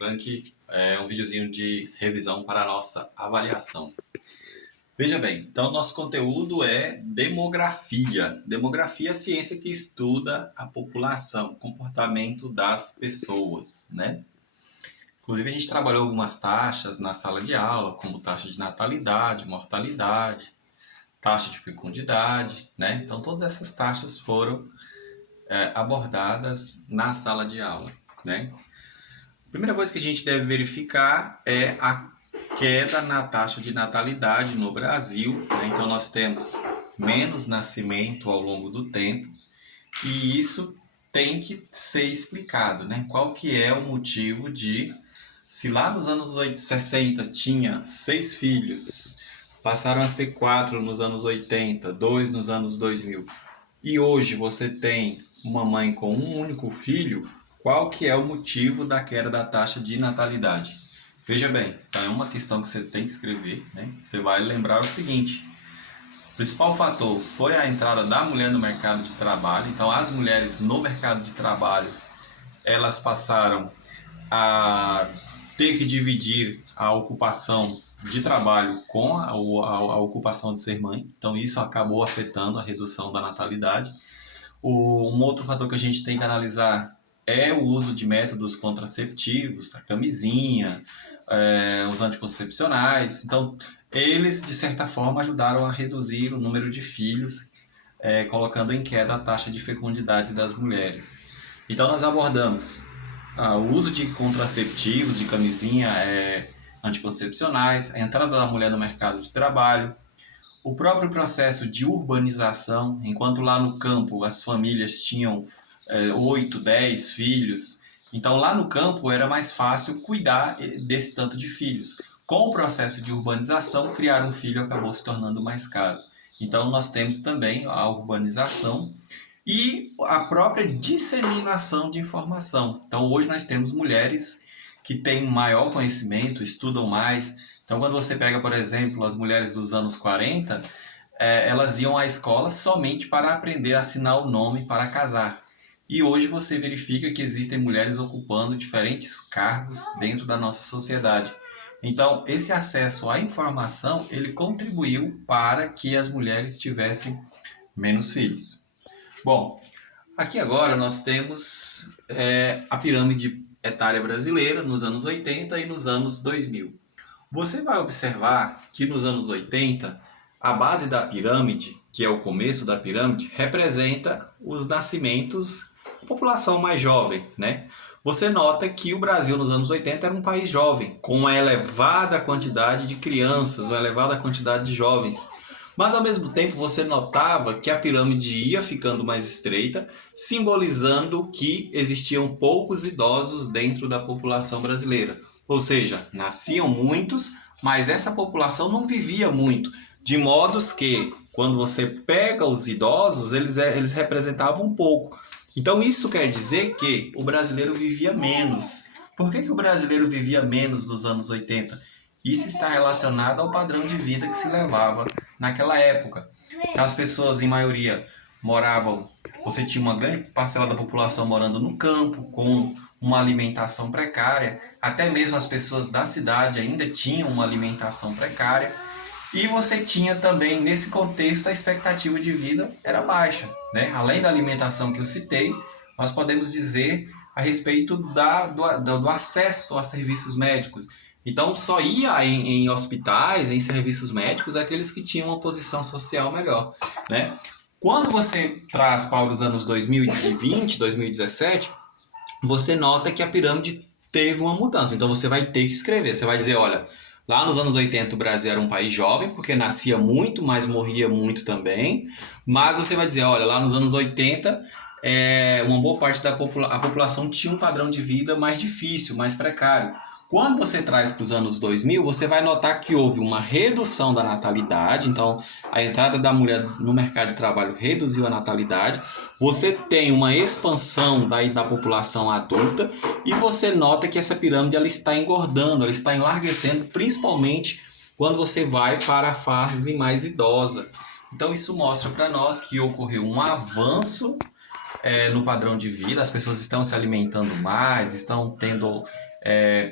Frank, um videozinho de revisão para a nossa avaliação. Veja bem, então nosso conteúdo é demografia. Demografia é a ciência que estuda a população, o comportamento das pessoas, né? Inclusive a gente trabalhou algumas taxas na sala de aula, como taxa de natalidade, mortalidade, taxa de fecundidade, né? Então todas essas taxas foram abordadas na sala de aula, né? A primeira coisa que a gente deve verificar é a queda na taxa de natalidade no Brasil, né? Então nós temos menos nascimento ao longo do tempo e isso tem que ser explicado, né? Qual que é o motivo de, se lá nos anos 60 tinha 6 filhos, passaram a ser 4 nos anos 80, 2 nos anos 2000, e hoje você tem uma mãe com um único filho, qual que é o motivo da queda da taxa de natalidade? Veja bem, então é uma questão que você tem que escrever, né? Você vai lembrar o seguinte: o principal fator foi a entrada da mulher no mercado de trabalho. Então as mulheres no mercado de trabalho, elas passaram a ter que dividir a ocupação de trabalho com a ocupação de ser mãe. Então isso acabou afetando a redução da natalidade. Um outro fator que a gente tem que analisar é o uso de métodos contraceptivos, a camisinha, os anticoncepcionais. Então, eles, de certa forma, ajudaram a reduzir o número de filhos, colocando em queda a taxa de fecundidade das mulheres. Então, nós abordamos o uso de contraceptivos, de camisinha, anticoncepcionais, a entrada da mulher no mercado de trabalho, o próprio processo de urbanização. Enquanto lá no campo as famílias tinham 8, 10 filhos, então lá no campo era mais fácil cuidar desse tanto de filhos. Com o processo de urbanização, criar um filho acabou se tornando mais caro. Então nós temos também a urbanização e a própria disseminação de informação. Então hoje nós temos mulheres que têm maior conhecimento, estudam mais. Então quando você pega, por exemplo, as mulheres dos anos 40, elas iam à escola somente para aprender a assinar o nome para casar. E hoje você verifica que existem mulheres ocupando diferentes cargos dentro da nossa sociedade. Então, esse acesso à informação, ele contribuiu para que as mulheres tivessem menos filhos. Bom, aqui agora nós temos a pirâmide etária brasileira nos anos 80 e nos anos 2000. Você vai observar que nos anos 80, a base da pirâmide, que é o começo da pirâmide, representa os nascimentos, a população mais jovem, né? Você nota que o Brasil nos anos 80 era um país jovem, com uma elevada quantidade de crianças, uma elevada quantidade de jovens. Mas ao mesmo tempo você notava que a pirâmide ia ficando mais estreita, simbolizando que existiam poucos idosos dentro da população brasileira. Ou seja, nasciam muitos, mas essa população não vivia muito. De modos que, quando você pega os idosos, eles representavam um pouco. Então isso quer dizer que o brasileiro vivia menos. Por que o brasileiro vivia menos nos anos 80? Isso está relacionado ao padrão de vida que se levava naquela época. Então, as pessoas, em maioria, moravam... Você tinha uma grande parcela da população morando no campo, com uma alimentação precária. Até mesmo as pessoas da cidade ainda tinham uma alimentação precária. E você tinha também, nesse contexto, a expectativa de vida era baixa, né? Além da alimentação que eu citei, nós podemos dizer a respeito do acesso a serviços médicos. Então, só ia em hospitais, em serviços médicos, aqueles que tinham uma posição social melhor, né? Quando você traz para os anos 2020, 2017, você nota que a pirâmide teve uma mudança. Então, você vai ter que escrever. Você vai dizer, olha, lá nos anos 80 o Brasil era um país jovem, porque nascia muito, mas morria muito também. Mas você vai dizer, olha, lá nos anos 80, uma boa parte da população tinha um padrão de vida mais difícil, mais precário. Quando você traz para os anos 2000, você vai notar que houve uma redução da natalidade. Então, a entrada da mulher no mercado de trabalho reduziu a natalidade. Você tem uma expansão da população adulta e você nota que essa pirâmide ela está engordando, ela está enlarguecendo, principalmente quando você vai para a fase mais idosa. Então, isso mostra para nós que ocorreu um avanço no padrão de vida, as pessoas estão se alimentando mais, estão tendo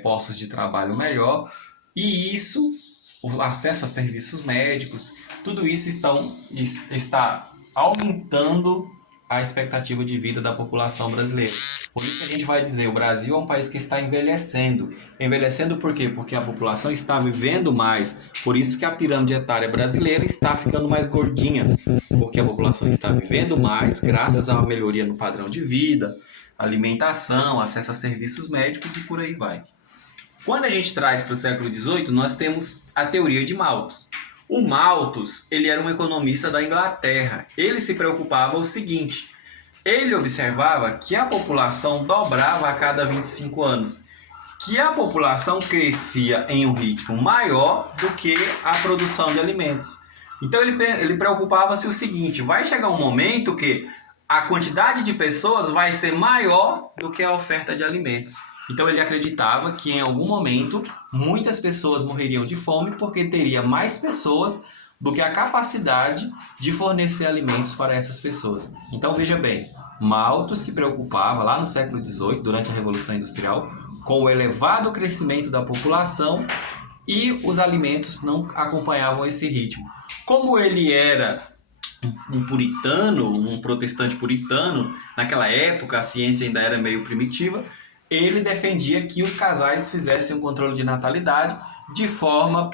postos de trabalho melhor, e isso, o acesso a serviços médicos, tudo isso está aumentando a expectativa de vida da população brasileira. Por isso que a gente vai dizer, o Brasil é um país que está envelhecendo. Envelhecendo por quê? Porque a população está vivendo mais. Por isso que a pirâmide etária brasileira está ficando mais gordinha. Porque a população está vivendo mais, graças à melhoria no padrão de vida, alimentação, acesso a serviços médicos e por aí vai. Quando a gente traz para o século XVIII, nós temos a teoria de Malthus. O Malthus, ele era um economista da Inglaterra. Ele se preocupava o seguinte: ele observava que a população dobrava a cada 25 anos, que a população crescia em um ritmo maior do que a produção de alimentos. Então ele preocupava-se o seguinte: vai chegar um momento que a quantidade de pessoas vai ser maior do que a oferta de alimentos. Então ele acreditava que em algum momento muitas pessoas morreriam de fome porque teria mais pessoas do que a capacidade de fornecer alimentos para essas pessoas. Então veja bem, Malthus se preocupava lá no século XVIII, durante a Revolução Industrial, com o elevado crescimento da população e os alimentos não acompanhavam esse ritmo. Como ele era um puritano, um protestante puritano, naquela época a ciência ainda era meio primitiva, ele defendia que os casais fizessem um controle de natalidade de forma...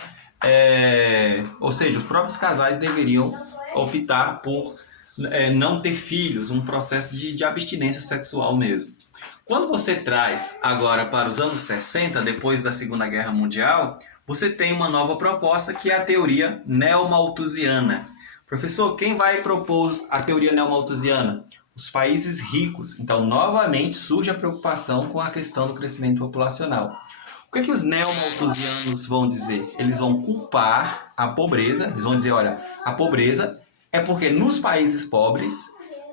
ou seja, os próprios casais deveriam optar por não ter filhos, um processo de abstinência sexual mesmo. Quando você traz agora para os anos 60, depois da Segunda Guerra Mundial, você tem uma nova proposta que é a teoria neomalthusiana. Professor, quem vai propor a teoria neomalthusiana? Os países ricos. Então, novamente, surge a preocupação com a questão do crescimento populacional. O que os neomalthusianos vão dizer? Eles vão culpar a pobreza, eles vão dizer, olha, a pobreza é porque nos países pobres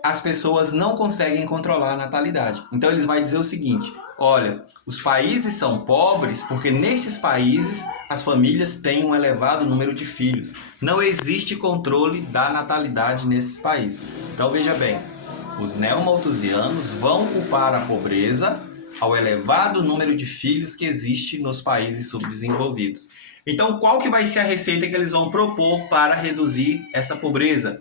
as pessoas não conseguem controlar a natalidade. Então, eles vão dizer o seguinte, olha, os países são pobres porque nestes países as famílias têm um elevado número de filhos. Não existe controle da natalidade nesses países. Então, veja bem, os neomalthusianos vão culpar a pobreza ao elevado número de filhos que existe nos países subdesenvolvidos. Então, qual que vai ser a receita que eles vão propor para reduzir essa pobreza?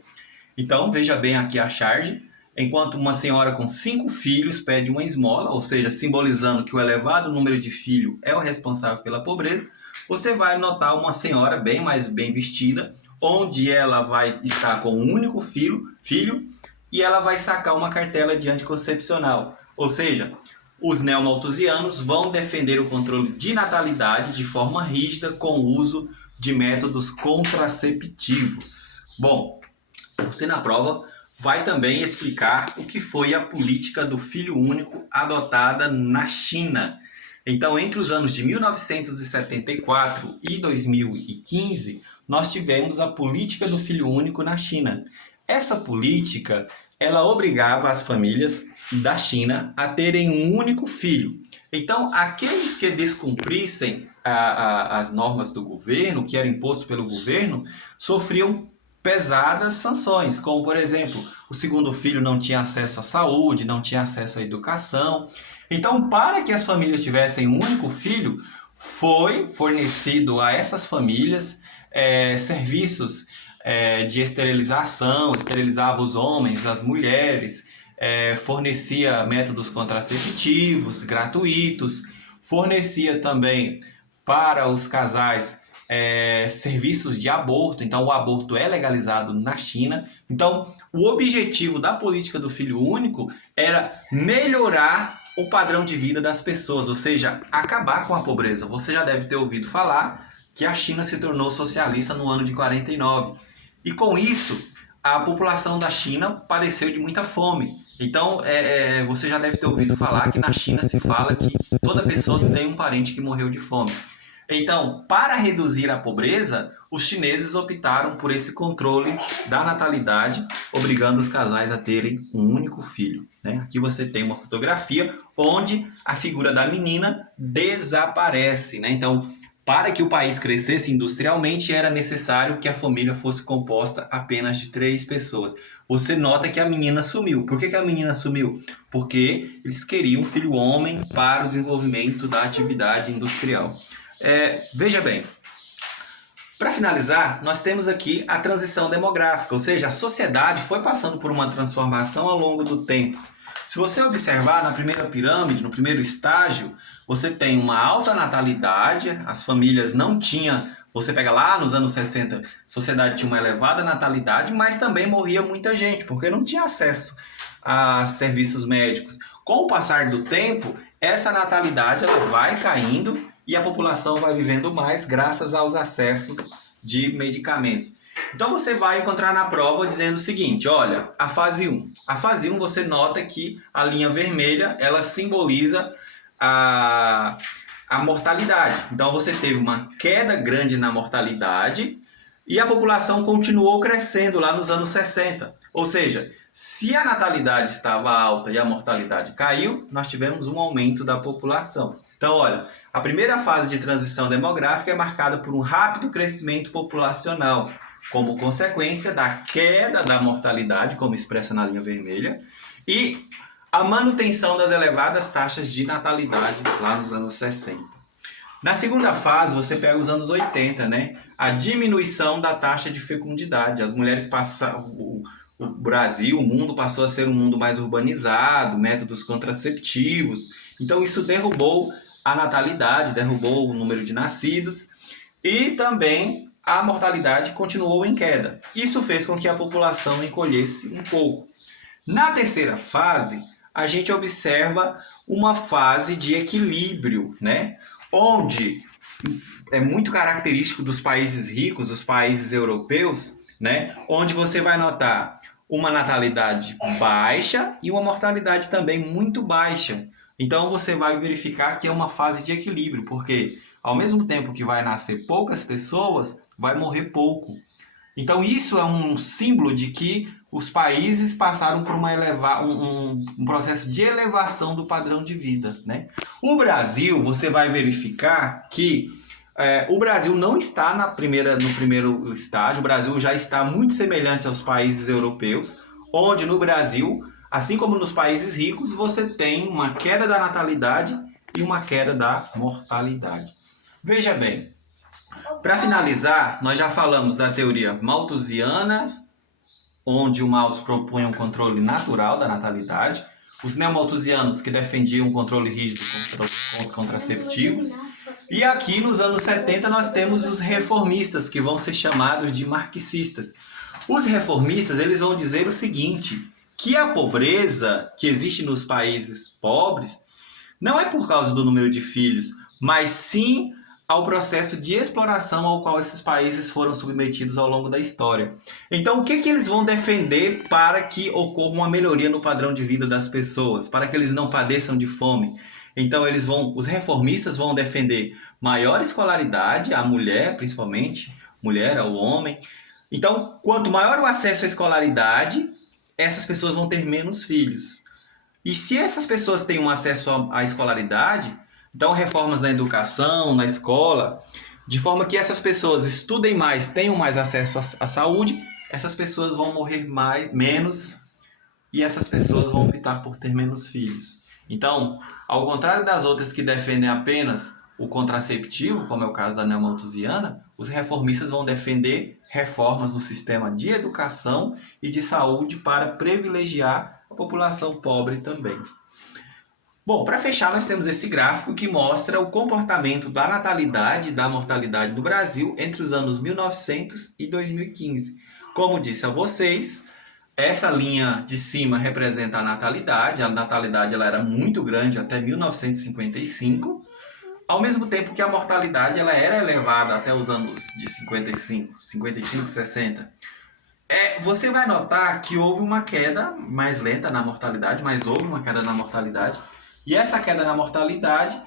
Então, veja bem aqui a charge. Enquanto uma senhora com 5 filhos pede uma esmola, ou seja, simbolizando que o elevado número de filhos é o responsável pela pobreza, você vai notar uma senhora bem mais bem vestida, onde ela vai estar com um único filho e ela vai sacar uma cartela de anticoncepcional. Ou seja, os neomalthusianos vão defender o controle de natalidade de forma rígida com o uso de métodos contraceptivos. Bom, você na prova vai também explicar o que foi a política do filho único adotada na China. Então, entre os anos de 1974 e 2015, nós tivemos a política do filho único na China. Essa política, ela obrigava as famílias da China a terem um único filho. Então, aqueles que descumprissem as normas do governo, que era imposto pelo governo, sofriam pesadas sanções, como, por exemplo, o segundo filho não tinha acesso à saúde, não tinha acesso à educação. Então, para que as famílias tivessem um único filho, foi fornecido a essas famílias serviços de esterilização, esterilizava os homens, as mulheres, fornecia métodos contraceptivos gratuitos, fornecia também para os casais serviços de aborto. Então o aborto é legalizado na China. Então o objetivo da política do filho único era melhorar o padrão de vida das pessoas, ou seja, acabar com a pobreza. Você já deve ter ouvido falar que a China se tornou socialista no ano de 49. E com isso, a população da China padeceu de muita fome. Então, você já deve ter ouvido falar que na China se fala que toda pessoa tem um parente que morreu de fome. Então, para reduzir a pobreza, os chineses optaram por esse controle da natalidade, obrigando os casais a terem um único filho, né? Aqui você tem uma fotografia onde a figura da menina desaparece, né? Então, para que o país crescesse industrialmente, era necessário que a família fosse composta apenas de 3 pessoas. Você nota que a menina sumiu. Por que a menina sumiu? Porque eles queriam um filho homem para o desenvolvimento da atividade industrial. Veja bem, para finalizar, nós temos aqui a transição demográfica, ou seja, a sociedade foi passando por uma transformação ao longo do tempo. Se você observar na primeira pirâmide, no primeiro estágio, você tem uma alta natalidade, as famílias não tinham, você pega lá nos anos 60, a sociedade tinha uma elevada natalidade, mas também morria muita gente, porque não tinha acesso a serviços médicos. Com o passar do tempo, essa natalidade ela vai caindo e a população vai vivendo mais graças aos acessos de medicamentos. Então você vai encontrar na prova dizendo o seguinte, olha, a fase 1. A fase 1 você nota que a linha vermelha, ela simboliza a mortalidade. Então você teve uma queda grande na mortalidade e a população continuou crescendo lá nos anos 60. Ou seja, se a natalidade estava alta e a mortalidade caiu, nós tivemos um aumento da população. Então, olha, a primeira fase de transição demográfica é marcada por um rápido crescimento populacional, como consequência da queda da mortalidade, como expressa na linha vermelha, e a manutenção das elevadas taxas de natalidade lá nos anos 60. Na segunda fase, você pega os anos 80, né? A diminuição da taxa de fecundidade. As mulheres passaram... O Brasil, o mundo passou a ser um mundo mais urbanizado, métodos contraceptivos. Então isso derrubou a natalidade, derrubou o número de nascidos e também a mortalidade continuou em queda. Isso fez com que a população encolhesse um pouco. Na terceira fase, a gente observa uma fase de equilíbrio, né? Onde é muito característico dos países ricos, os países europeus, né? Onde você vai notar uma natalidade baixa e uma mortalidade também muito baixa. Então você vai verificar que é uma fase de equilíbrio, porque ao mesmo tempo que vai nascer poucas pessoas, vai morrer pouco. Então isso é um símbolo de que os países passaram por um processo de elevação do padrão de vida, né? O Brasil, você vai verificar que o Brasil não está no primeiro estágio. O Brasil já está muito semelhante aos países europeus, onde no Brasil, assim como nos países ricos, você tem uma queda da natalidade e uma queda da mortalidade. Veja bem, para finalizar, nós já falamos da teoria malthusiana, onde o Malthus propunha um controle natural da natalidade, os neomalthusianos que defendiam um controle rígido com os contraceptivos. E aqui nos anos 70 nós temos os reformistas, que vão ser chamados de marxistas. Os reformistas eles vão dizer o seguinte, que a pobreza que existe nos países pobres não é por causa do número de filhos, mas sim ao processo de exploração ao qual esses países foram submetidos ao longo da história. Então, o que eles vão defender para que ocorra uma melhoria no padrão de vida das pessoas, para que eles não padeçam de fome? Então, os reformistas vão defender maior escolaridade, à mulher principalmente, mulher ao homem. Então, quanto maior o acesso à escolaridade, essas pessoas vão ter menos filhos. E se essas pessoas têm um acesso à escolaridade, então reformas na educação, na escola, de forma que essas pessoas estudem mais, tenham mais acesso à saúde, essas pessoas vão morrer menos e essas pessoas vão optar por ter menos filhos. Então, ao contrário das outras que defendem apenas o contraceptivo, como é o caso da neomalthusiana, os reformistas vão defender reformas no sistema de educação e de saúde para privilegiar a população pobre também. Bom, para fechar, nós temos esse gráfico que mostra o comportamento da natalidade e da mortalidade do Brasil entre os anos 1900 e 2015. Como disse a vocês, essa linha de cima representa a natalidade ela era muito grande até 1955, ao mesmo tempo que a mortalidade ela era elevada até os anos de 55, 60. Você vai notar que houve uma queda mais lenta na mortalidade, mas houve uma queda na mortalidade. E essa queda na mortalidade,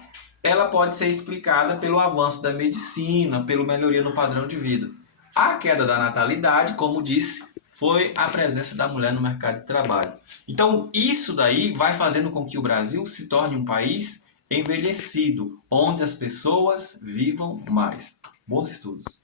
ela pode ser explicada pelo avanço da medicina, pela melhoria no padrão de vida. A queda da natalidade, como disse, foi a presença da mulher no mercado de trabalho. Então, isso daí vai fazendo com que o Brasil se torne um país envelhecido, onde as pessoas vivam mais. Bons estudos!